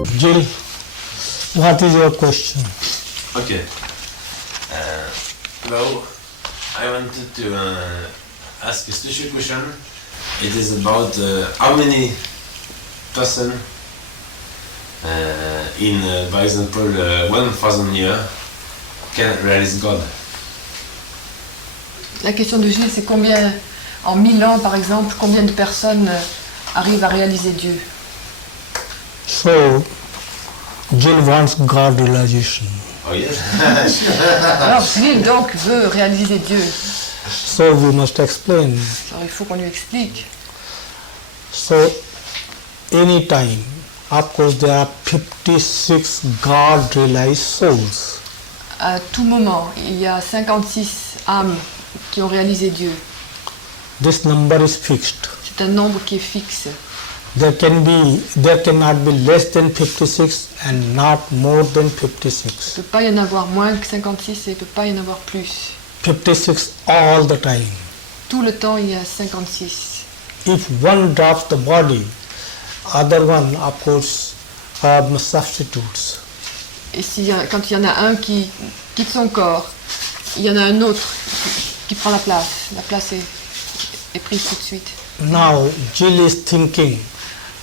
Jill, what is your question? Okay. Well, I wanted to ask a special question. It is about how many person in, by example, 1000 years can realize God? La question de Gilles, c'est combien, en 1000 ans par exemple, combien de personnes arrivent à réaliser Dieu? So, Jill wants God realization. Oh yes. Alors Gilles donc veut réaliser Dieu. So we must explain. Alors il faut qu'on lui explique. So, anytime, of course, there are 56 God realized souls. À tout moment, il y a 56 âmes qui ont réalisé Dieu. This number is fixed. C'est un nombre qui est fixe. There cannot be less than 56 and not more than 56. Il ne peut pas y en avoir moins que 56 et il ne peut pas y en avoir plus. 56 all the time. Tout le temps, il y a 56. If one drops the body, other one, of course, have substitutes. Et quand il y en a un qui quitte son corps, il y en a un autre qui prend la place. La place est prise tout de suite. Now, Jill is thinking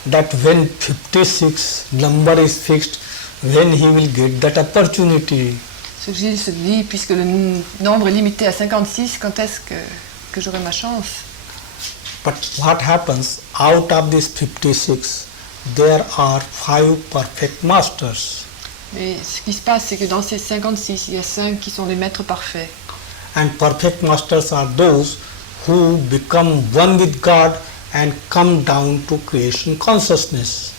that when 56 number is fixed, when he will get that opportunity. Ce Gilles se dit, puisque le nombre est limité à 56, quand est-ce que j'aurai ma chance? But what happens, out of this 56, there are 5 perfect masters. Mais ce qui se passe, c'est que dans ces 56, il y a 5 qui sont les maîtres parfaits. And perfect masters are those who become one with God and come down to creation consciousness.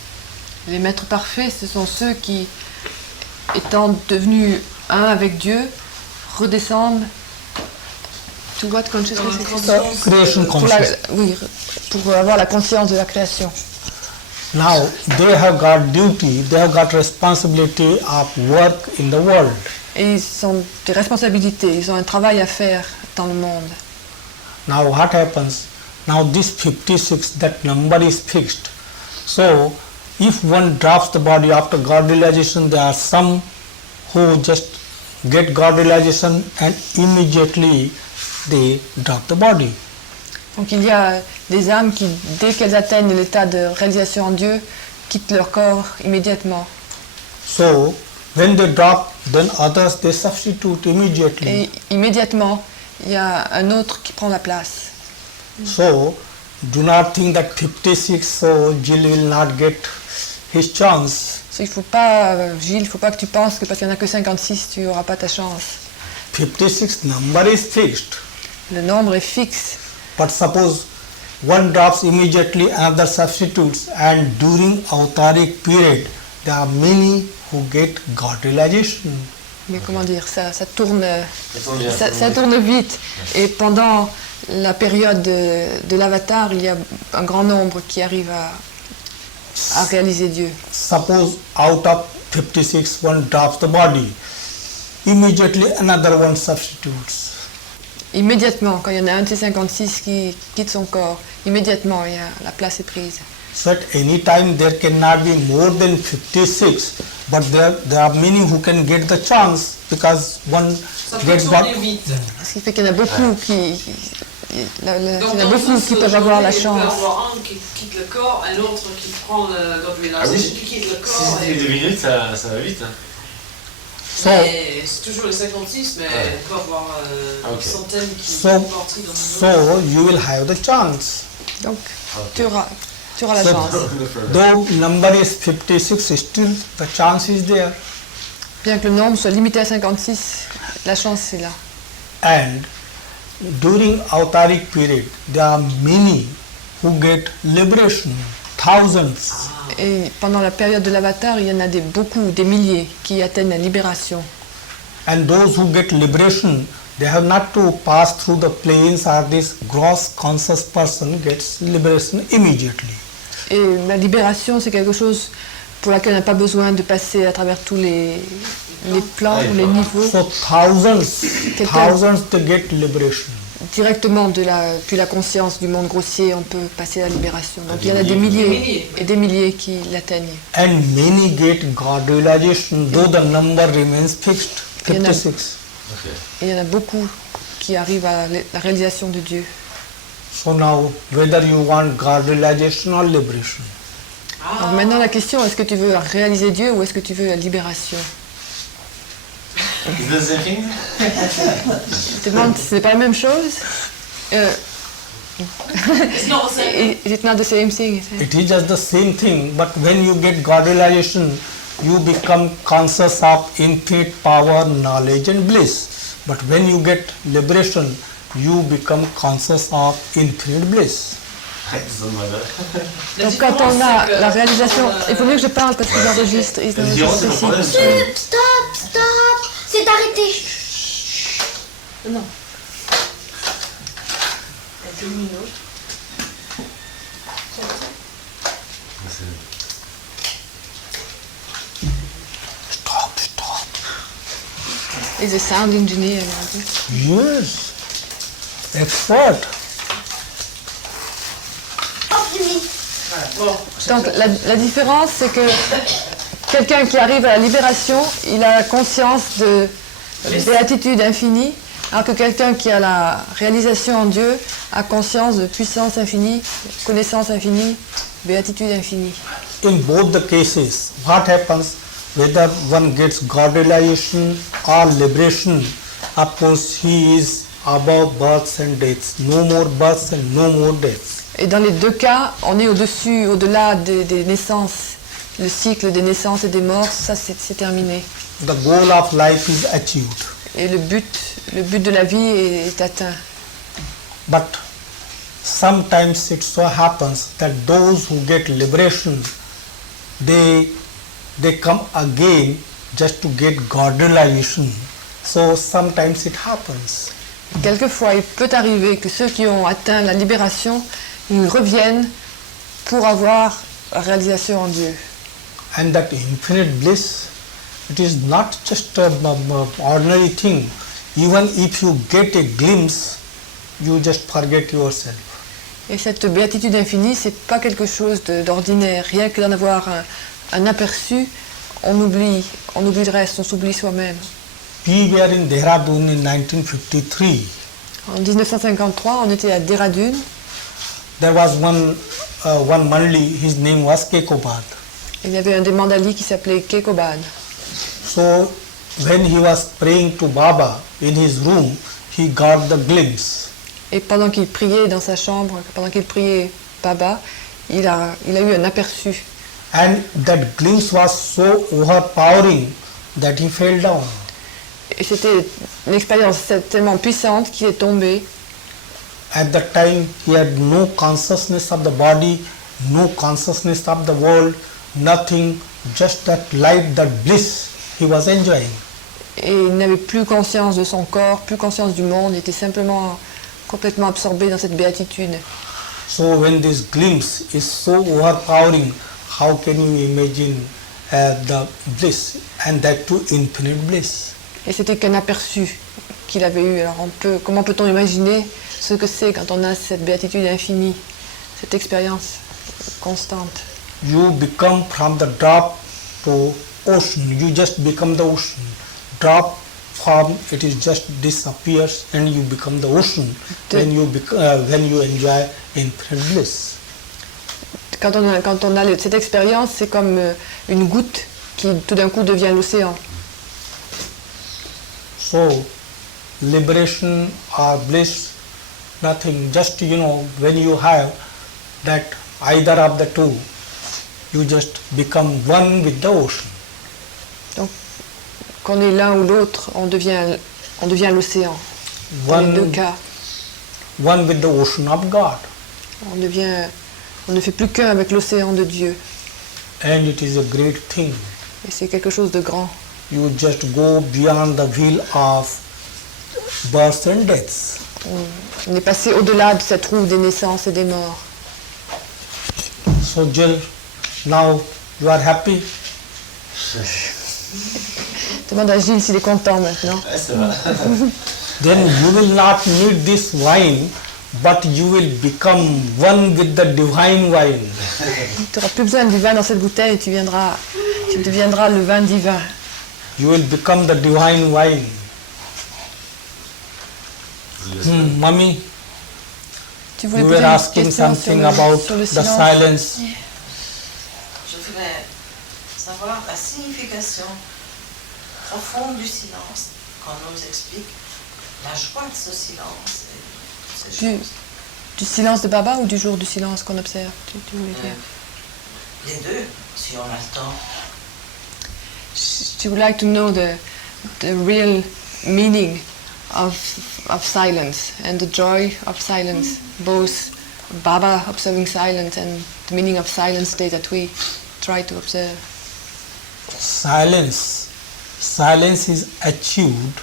Les maîtres parfaits, ce sont ceux qui, étant devenus un avec Dieu, redescendent to what consciousness? Creation consciousness. Pour avoir la conscience de la création. Now they have got duty, they have got responsibility of work in the world. Et ils ont des responsabilités, ils ont un travail à faire dans le monde. Now what happens? Now this 56, that number is fixed. So if one drops the body after God realization, there are some who just get God realization and immediately they drop the body. Donc il y a des âmes qui, dès qu'elles atteignent l'état de réalisation en Dieu, quittent leur corps immédiatement. So when they drop, then others they substitute immediately. Et immédiatement, il y a un autre qui prend la place. So do not think that 56, so Jill will not get his chance. Il faut pas, Gilles, il ne faut pas que tu penses que parce qu'il n'y en a que 56, tu n'auras pas ta chance. 56 number is fixed. Le nombre est fixe. But suppose one drops immediately, another substitutes, and during avataric period, there are many who get God realization. Mais comment dire, ça tourne, ça tourne vite. Et pendant la période de l'avatar, il y a un grand nombre qui arrivent à réaliser Dieu. Suppose out of 56, one drops the body, immediately another one substitutes. Immédiatement, quand il y en a un de ces 56 qui quitte son corps, immédiatement, la place est prise. So at any time there cannot be more than 56, but there are many who can get the chance because one gets God. Ce qui fait qu'il y en a beaucoup qui peuvent avoir la chance. Il peut y avoir un qui quitte le corps, un autre qui prend le realization, qui quitte le corps. Si c'est 2 minutes, ça va vite. Hein. C'est toujours les 56, mais il peut y avoir une centaine qui sont partis dans le monde. So you will have the chance. Donc, tu auras la chance. Though number is 56, still the chance is there. Bien que le nombre soit limité à 56, la chance est là. And during avataric period, there are many who get liberation, thousands. Et pendant la période de l'avatar, il y en a beaucoup, des milliers, qui atteignent la libération. And those who get liberation, they have not to pass through the planes, or this gross conscious person gets liberation immediately. Et la libération, c'est quelque chose pour laquelle on n'a pas besoin de passer à travers tous les plans ou les niveaux. So thousands they get liberation. directement depuis la conscience du monde grossier, on peut passer à la libération. Donc il y en a des milliers et des milliers qui l'atteignent. And many get God realization, though the number remains fixed, 56. Et il y en a beaucoup qui arrivent à la réalisation de Dieu. So now, whether you want God realization or liberation. Alors maintenant la question, est-ce que tu veux réaliser Dieu ou est-ce que tu veux la libération? Is that the thing? Je te demande si c'est pas la même chose. It's not the same. It's not the same thing. It is just the same thing, but when you get God realization, you become conscious of infinite power, knowledge and bliss. But when you get liberation, you become conscious of infinite bliss. Donc quand on a la réalisation, il faut mieux que je parle parce qu'il enregistre. Stop, c'est arrêté. Non. Un domino. Stop. Is a sound engineer. Yes, expert. Donc la différence, c'est que quelqu'un qui arrive à la libération, il a conscience de béatitude infinie, alors que quelqu'un qui a la réalisation en Dieu a conscience de puissance infinie, connaissance infinie, béatitude infinie. In both the cases, what happens, whether one gets God realization or liberation, of course he is above births and deaths, no more births and no more deaths. Et dans les deux cas, on est au-dessus, au-delà des naissances. Le cycle des naissances et des morts, ça c'est terminé. The goal of life is achieved. Et le but de la vie est atteint. But sometimes it so happens that those who get liberation, they come again just to get God realization. So sometimes it happens. Quelquefois, il peut arriver que ceux qui ont atteint la libération, ils reviennent pour avoir la réalisation en Dieu. And that infinite bliss, it is not just an ordinary thing. Even if you get a glimpse, you just forget yourself. Et cette béatitude infinie, c'est pas quelque chose d'ordinaire. Rien que d'en avoir un aperçu, on oublie le reste, on s'oublie soi-même. We were in Dehradun in 1953. En 1953, on était à Dehradun. There was one mandali, his name was Kekobad. Il y avait un des mandali qui s'appelait Kekobad. So when he was praying to Baba in his room, he got the glimpse. Et pendant qu'il priait dans sa chambre, pendant qu'il priait Baba, il a eu un aperçu. And that glimpse was so overpowering that he fell down. Et c'était une expérience tellement puissante qu'il est tombé. At that time, he had no consciousness of the body, no consciousness of the world, nothing, just that light, that bliss he was enjoying. Et il n'avait plus conscience de son corps, plus conscience du monde, il était simplement complètement absorbé dans cette béatitude. So when this glimpse is so overpowering, how can you imagine the bliss, and that too infinite bliss? Et c'était qu'un aperçu qu'il avait eu. Alors comment peut-on imaginer ce que c'est quand on a cette béatitude infinie, cette expérience constante? You become from the drop to ocean, you just become the ocean. Drop form, it is just disappears and you become the ocean when you enjoy infinite bliss. Quand on a cette expérience, c'est comme une goutte qui tout d'un coup devient l'océan. So, liberation or bliss, nothing, just when you have that either of the two, you just become one with the ocean. Donc, qu'on est l'un ou l'autre, on devient l'océan. Dans les deux cas. One with the ocean of God. On ne fait plus qu'un avec l'océan de Dieu. And it is a great thing. Et c'est quelque chose de grand. You just go beyond the wheel of births and deaths. On est passé au-delà de cette roue des naissances et des morts. So Jill, now you are happy? Demande à Gilles s'il est content maintenant. Ouais, ça va. then you will not need this wine, but you will become one with the divine wine. Tu n'auras plus besoin du vin dans cette bouteille, tu deviendras le vin divin. You will become the divine wine. Mommy, Tu you voulais were poser une asking question something about sur le the silence. silence. Je voudrais savoir la signification profonde du silence, qu'on nous explique la joie de ce silence et toutes ces choses. Du silence de Baba ou du jour du silence qu'on observe, tu voulais dire? Les deux, si on a le temps. She would like to know the real meaning of silence and the joy of silence, both Baba observing silence and the meaning of silence day that we try to observe. Silence is achieved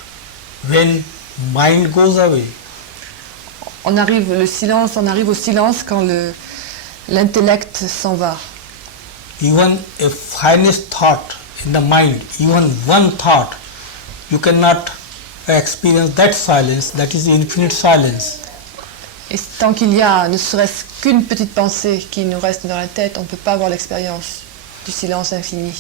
when mind goes away. On arrive au silence quand l'intellect s'en va. Even a finest thought in the mind, even one thought, you cannot experience that silence, that is infinite silence. Et tant qu'il y a ne serait-ce qu'une petite pensée qui nous reste dans la tête, on ne peut pas avoir l'expérience du silence infini.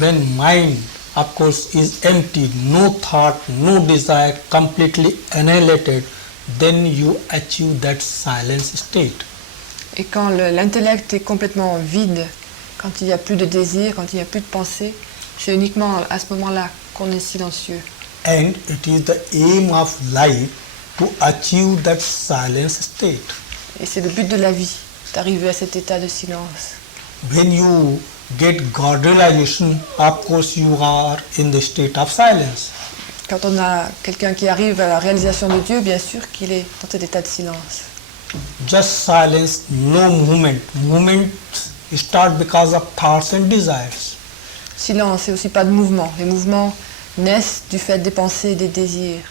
When mind, of course, is empty, no thought, no desire, completely annihilated, then you achieve that silence state. Et quand l'intellect est complètement vide, quand il n'y a plus de désir, quand il n'y a plus de pensée, c'est uniquement à ce moment-là qu'on est silencieux. And it is the aim of life to achieve that silence state. Et c'est le but de la vie, d'arriver à cet état de silence. When you get God realization, of course you are in the state of silence. Quand on a quelqu'un qui arrive à la réalisation de Dieu, bien sûr qu'il est dans cet état de silence. Just silence, no movement. Movement start because of thoughts and desires. Silence, et aussi pas de mouvement. Les mouvements naissent du fait des pensées et des désirs.